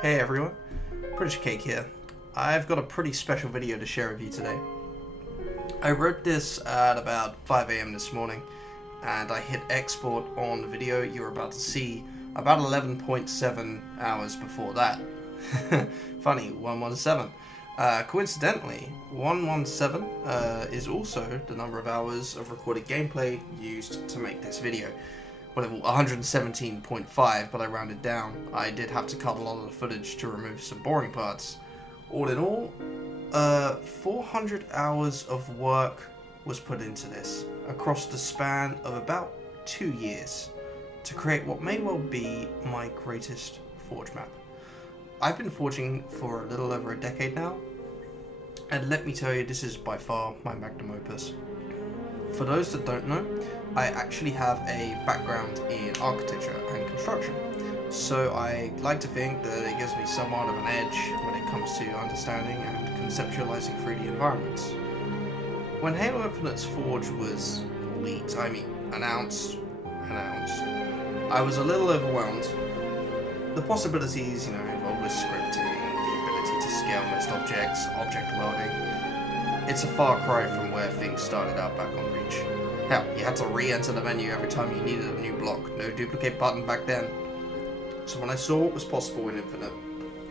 Hey everyone, British Cake here. I've got a pretty special video to share with you today. I wrote this at about 5 a.m. this morning, and I hit export on the video you're about to see about 11.7 hours before that. Funny, 117. Coincidentally, 117 is also the number of hours of recorded gameplay used to make this video. Well, 117.5, but I rounded down. I did have to cut a lot of the footage to remove some boring parts. All in all, 400 hours of work was put into this across the span of about 2 years to create what may well be my greatest Forge map. I've been forging for a little over a decade now, and let me tell you, this is by far my magnum opus. For those that don't know, I actually have a background in architecture and construction, so I like to think that it gives me somewhat of an edge when it comes to understanding and conceptualizing 3D environments. When Halo Infinite's Forge was announced, I was a little overwhelmed. The possibilities, involved with scripting, the ability to scale most objects, object welding. It's a far cry from where things started out back on Reach. Hell, you had to re-enter the menu every time you needed a new block. No duplicate button back then. So when I saw what was possible in Infinite,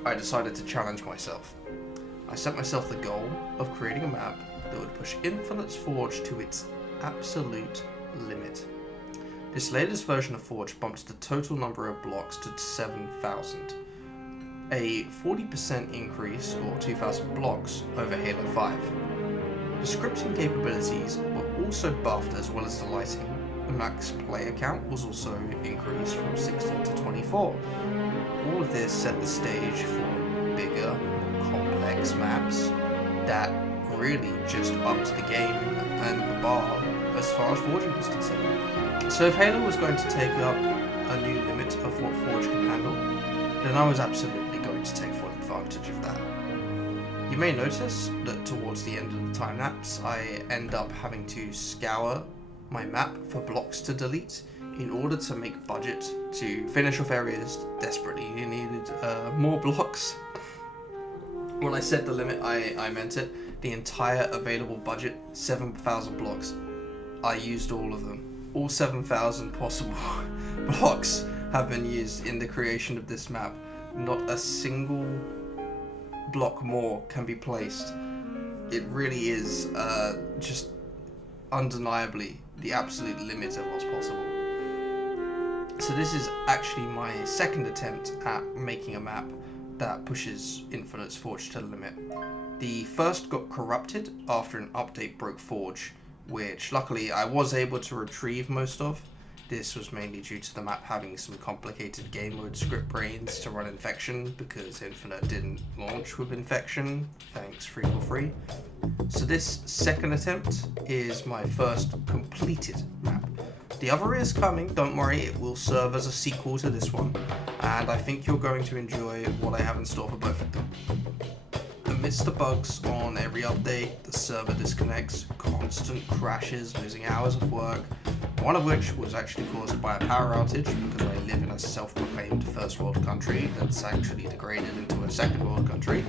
I decided to challenge myself. I set myself the goal of creating a map that would push Infinite's Forge to its absolute limit. This latest version of Forge bumps the total number of blocks to 7,000. A 40% increase, or 2,000 blocks, over Halo 5. The scripting capabilities were also buffed, as well as the lighting. The max player count was also increased from 16 to 24. All of this set the stage for bigger, more complex maps that really just upped the game and the bar as far as forging was concerned. So if Halo was going to take up a new limit of what Forge can handle, then I was absolutely going to take full advantage of that. You may notice that towards the end of the time-lapse, I end up having to scour my map for blocks to delete in order to make budget to finish off areas desperately needed more blocks. When I said the limit, I meant it. The entire available budget, 7,000 blocks. I used all of them. All 7,000 possible blocks have been used in the creation of this map. Not a single block more can be placed. It really is just undeniably the absolute limit of what's possible. So this is actually my second attempt at making a map that pushes Infinite's Forge to the limit. The first got corrupted after an update broke Forge, which luckily I was able to retrieve most of. This was mainly due to the map having some complicated game mode script brains to run Infection, because Infinite didn't launch with Infection, thanks Free for Free. So this second attempt is my first completed map. The other is coming, don't worry, it will serve as a sequel to this one, and I think you're going to enjoy what I have in store for both of them. Amidst the bugs on every update, the server disconnects, constant crashes, losing hours of work, one of which was actually caused by a power outage because I live in a self-proclaimed first world country that's actually degraded into a second world country.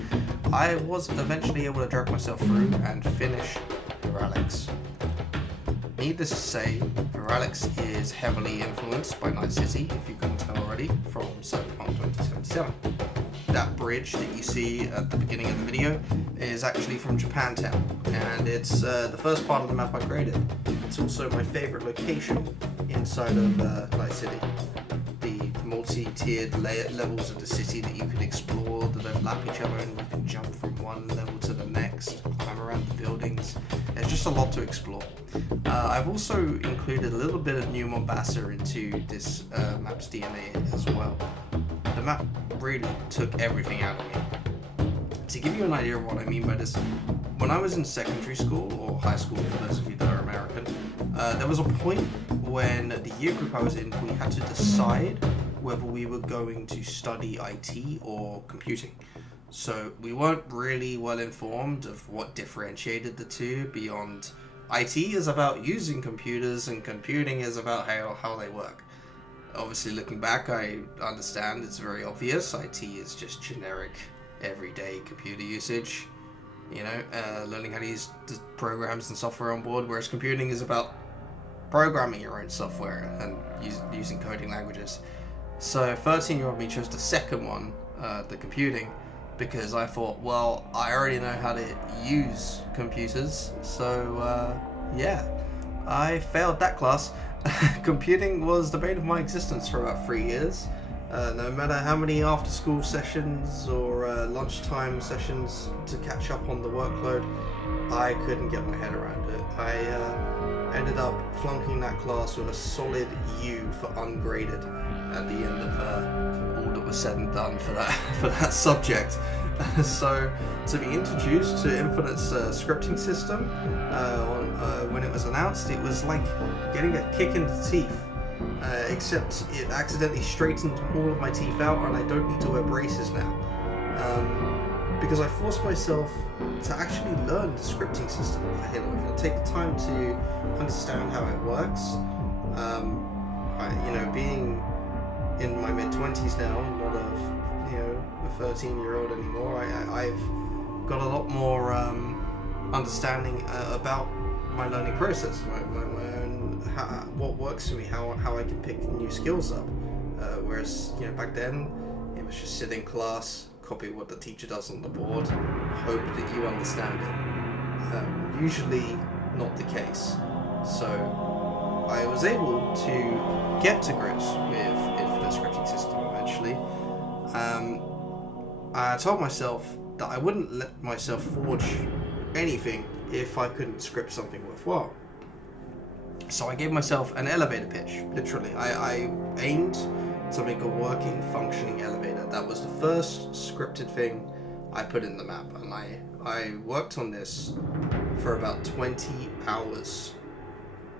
I was eventually able to drag myself through and finish Viralix. Needless to say, Viralix is heavily influenced by Night City, if you couldn't tell already, from Cyberpunk 2077. That bridge that you see at the beginning of the video is actually from Japantown, and it's the first part of the map I created. It's also my favorite location inside of Night City. The multi-tiered levels of the city that you can explore that overlap each other, and you can jump from one level to the next, climb around the buildings. There's just a lot to explore. I've also included a little bit of New Mombasa into this map's DNA as well. The map really took everything out of me. To give you an idea of what I mean by this, when I was in secondary school, or high school for those of you that are American, there was a point when the year group I was in, we had to decide whether we were going to study IT or computing. So we weren't really well informed of what differentiated the two beyond IT is about using computers and computing is about how they work. obviously looking back, I understand it's very obvious. IT is just generic, everyday computer usage. Learning how to use the programs and software on board, whereas computing is about programming your own software and using coding languages. So 13-year-old me chose the second one, the computing, because I thought, well, I already know how to use computers, so I failed that class. Computing was the bane of my existence for about 3 years. No matter how many after-school sessions or lunchtime sessions to catch up on the workload, I couldn't get my head around it. I ended up flunking that class with a solid U for ungraded at the end of all that was said and done for that subject. So to be introduced to Infinite's scripting system when it was announced, it was like getting a kick in the teeth. Except it accidentally straightened all of my teeth out, and I don't need to wear braces now. Because I forced myself to actually learn the scripting system for Halo Infinite, take the time to understand how it works. Being in my mid-20s now, not a 13-year-old anymore, I've got a lot more understanding about my learning process, my own, what works for me, how I can pick new skills up. Whereas back then it was just sit in class, copy what the teacher does on the board, hope that you understand it. Usually not the case. So I was able to get to grips with Infinite Scripting System eventually. I told myself that I wouldn't let myself forge anything if I couldn't script something worthwhile. So I gave myself an elevator pitch, literally. I aimed to make a working, functioning elevator. That was the first scripted thing I put in the map, and I worked on this for about 20 hours,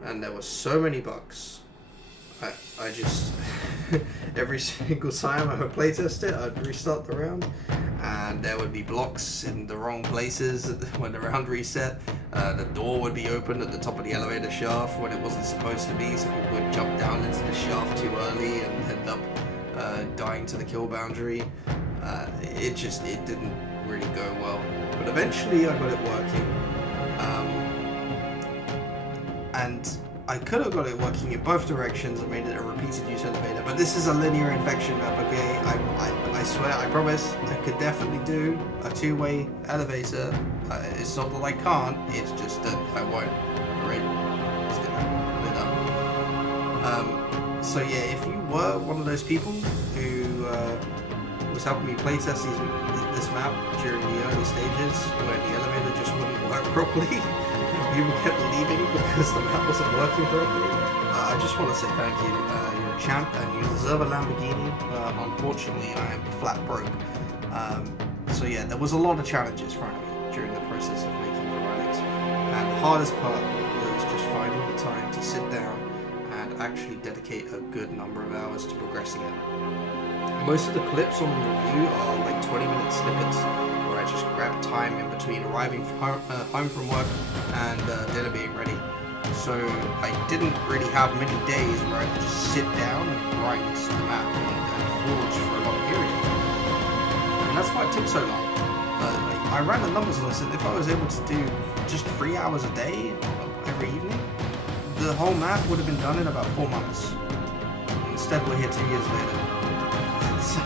and there were so many bugs. I just every single time I would playtest it, I'd restart the round, and there would be blocks in the wrong places when the round reset. The door would be open at the top of the elevator shaft when it wasn't supposed to be, so people would jump down into the shaft too early and end up dying to the kill boundary. It didn't really go well, but eventually I got it working, and I could have got it working in both directions and made it a repeated use elevator, but this is a linear infection map, okay? I swear, I promise, I could definitely do a two-way elevator. It's not that I can't, it's just that I won't. Alright, let's get that up. So yeah, if you were one of those people who was helping me playtest this map during the early stages where the elevator just wouldn't work properly, people kept leaving because the map wasn't working correctly, I just want to say thank you. You're a champ and you deserve a Lamborghini. Unfortunately, I am flat broke. So yeah, there was a lot of challenges thrown at me during the process of making Viralix, and the hardest part was just finding the time to sit down and actually dedicate a good number of hours to progressing it. Most of the clips on the review are like 20-minute snippets, where I just grab time in between arriving home from work and dinner being ready. So I didn't really have many days where I could just sit down and grind the map and forge for a long period. And that's why it took so long. I ran the numbers and I said if I was able to do just 3 hours a day every evening, the whole map would have been done in about 4 months. Instead, we're here 2 years later. So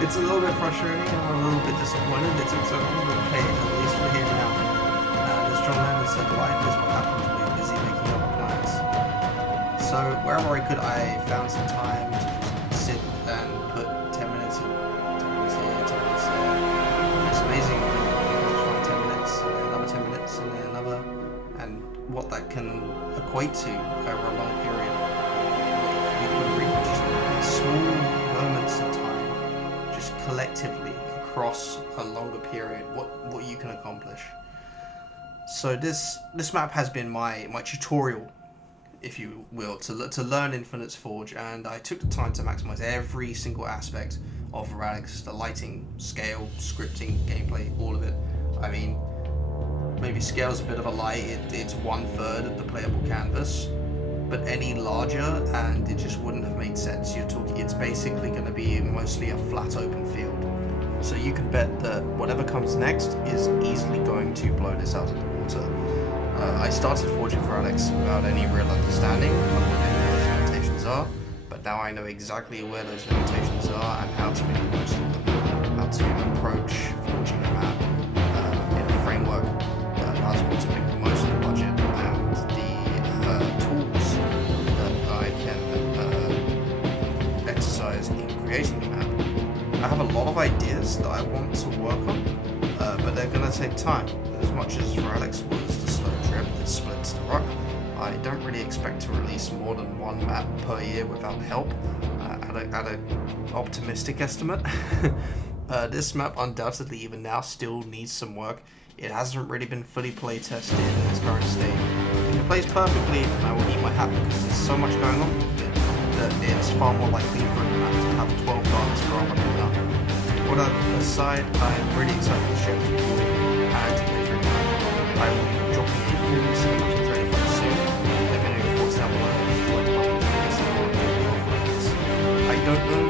it's a little bit frustrating and I'm a little bit disappointed it took so long, but hey, at least we're here now. As John Lennon said, life is what happens when you're busy making other plans. So wherever I could, I found some time to just sit and put 10 minutes in, 10 minutes here, 10 minutes there. It's amazing when you can just find 10 minutes and then another 10 minutes and then another, and what that can equate to over a long period. You would reach just small moments of time, just collectively across a longer period, what you can accomplish. So this map has been my tutorial, if you will, to learn Infinite's Forge, and I took the time to maximize every single aspect of Viralix, the lighting, scale, scripting, gameplay, all of it. I mean, maybe scale's a bit of a lie, it's 1/3 of the playable canvas, but any larger and it just wouldn't have made sense. You're talking, it's basically going to be mostly a flat open field. So you can bet that whatever comes next is easily going to blow this out of the water. I started forging Viralix without any real understanding of what any of those limitations are, but now I know exactly where those limitations are and how to make the most of them. How to approach forging a map in a framework that allows me to make the most of the budget and the tools that I can exercise in creating the map. I have a lot of ideas that I want to work on, but they're going to take time. As much as Viralix was the slow drip that splits the rock, I don't really expect to release more than one map per year without help, at an optimistic estimate. This map undoubtedly even now still needs some work. It hasn't really been fully play tested in its current state. If it plays perfectly, then I will eat my hat because there's so much going on that it's far more likely for the map to have 12 cards for all than none. What aside, I'm really excited to share this with you and to play through the map. I will be dropping a full cinematic trailer for this soon. Let me know your thoughts down below if you like the button. I don't know